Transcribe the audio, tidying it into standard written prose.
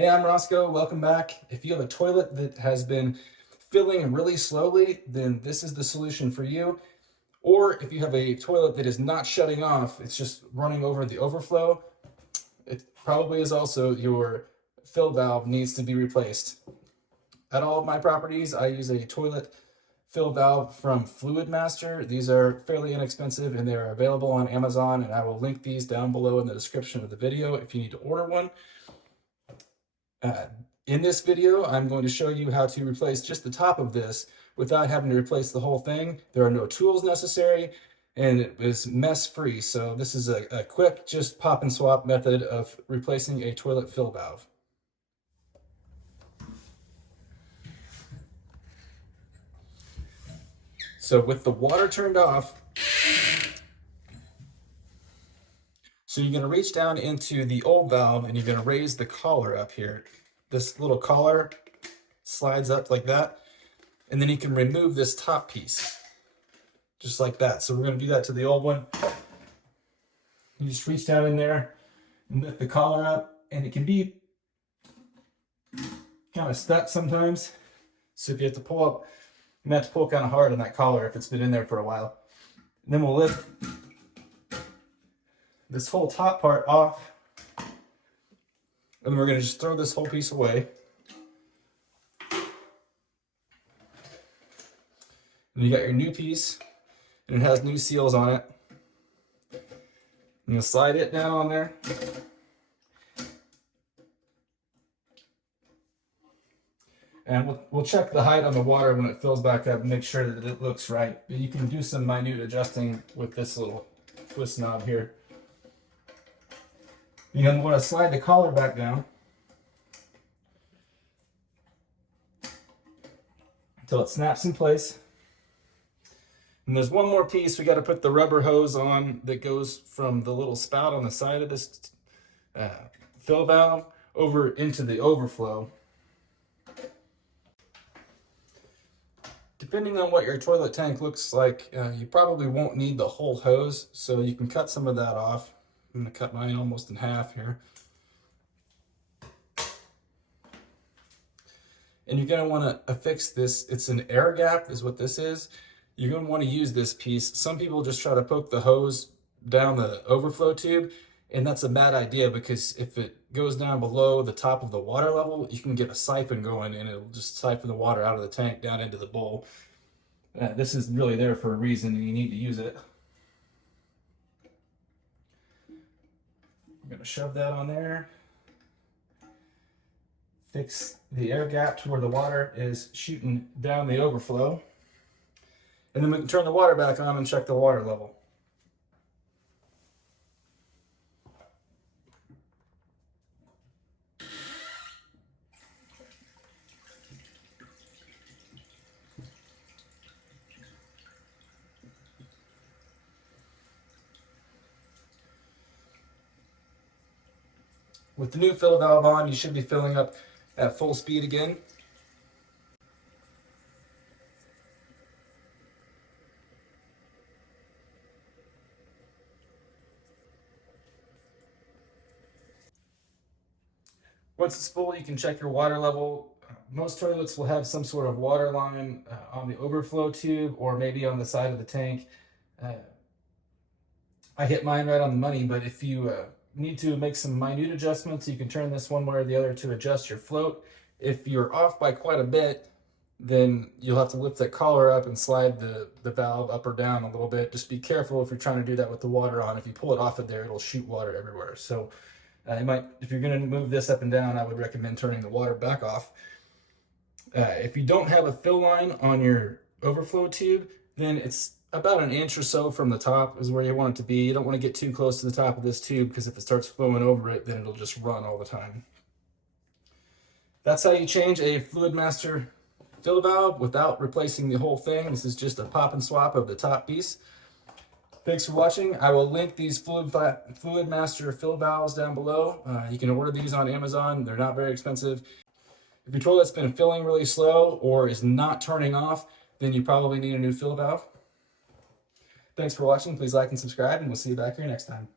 Hey, I'm Roscoe. Welcome back. If you have a toilet that has been filling really slowly, then this is the solution for you. Or if you have a toilet that is not shutting off, it's just running over the overflow, it probably is also your fill valve needs to be replaced. At all of my properties, I use a toilet fill valve from Fluidmaster. These are fairly inexpensive and they are available on Amazon, and I will link these down below in the description of the video if you need to order one. In this video, I'm going to show you how to replace just the top of this without having to replace the whole thing. There are no tools necessary, and it is mess-free. So this is a quick, just pop and swap method of replacing a toilet fill valve. So with the water turned off, so you're going to reach down into the old valve and you're going to raise the collar up here. This little collar slides up like that, and then you can remove this top piece just like that. So we're going to do that to the old one. You just reach down in there and lift the collar up, and it can be kind of stuck sometimes. So if you have to pull up, you have to pull kind of hard on that collar if it's been in there for a while. And then we'll lift this whole top part off, and then we're going to just throw this whole piece away. And you got your new piece, and it has new seals on it. I'm going to slide it down on there. And we'll check the height on the water when it fills back up and make sure that it looks right. But you can do some minute adjusting with this little twist knob here. You're going to want to slide the collar back down until it snaps in place. And there's one more piece. We got to put the rubber hose on that goes from the little spout on the side of this fill valve over into the overflow. Depending on what your toilet tank looks like, you probably won't need the whole hose, so you can cut some of that off. I'm going to cut mine almost in half here. And you're going to want to affix this. It's an air gap is what this is. You're going to want to use this piece. Some people just try to poke the hose down the overflow tube, and that's a bad idea because if it goes down below the top of the water level, you can get a siphon going and it'll just siphon the water out of the tank down into the bowl. This is really there for a reason, and you need to use it. I'm going to shove that on there. Fix the air gap to where the water is shooting down the overflow. And then we can turn the water back on and check the water level. With the new fill valve on, you should be filling up at full speed again. Once it's full, you can check your water level. Most toilets will have some sort of water line on the overflow tube or maybe on the side of the tank. I hit mine right on the money, but if you need to make some minute adjustments, you can turn this one way or the other to adjust your float. If you're off by quite a bit, then you'll have to lift that collar up and slide the valve up or down a little bit. Just be careful if you're trying to do that with the water on. If you pull it off of there, it'll shoot water everywhere. So if you're going to move this up and down, I would recommend turning the water back off. If you don't have a fill line on your overflow tube, then it's about an inch or so from the top is where you want it to be. You don't want to get too close to the top of this tube because if it starts flowing over it, then it'll just run all the time. That's how you change a Fluidmaster fill valve without replacing the whole thing. This is just a pop and swap of the top piece. Thanks for watching. I will link these Fluidmaster fill valves down below. You can order these on Amazon. They're not very expensive. If your toilet's been filling really slow or is not turning off, then you probably need a new fill valve. Thanks for watching. Please like and subscribe, and we'll see you back here next time.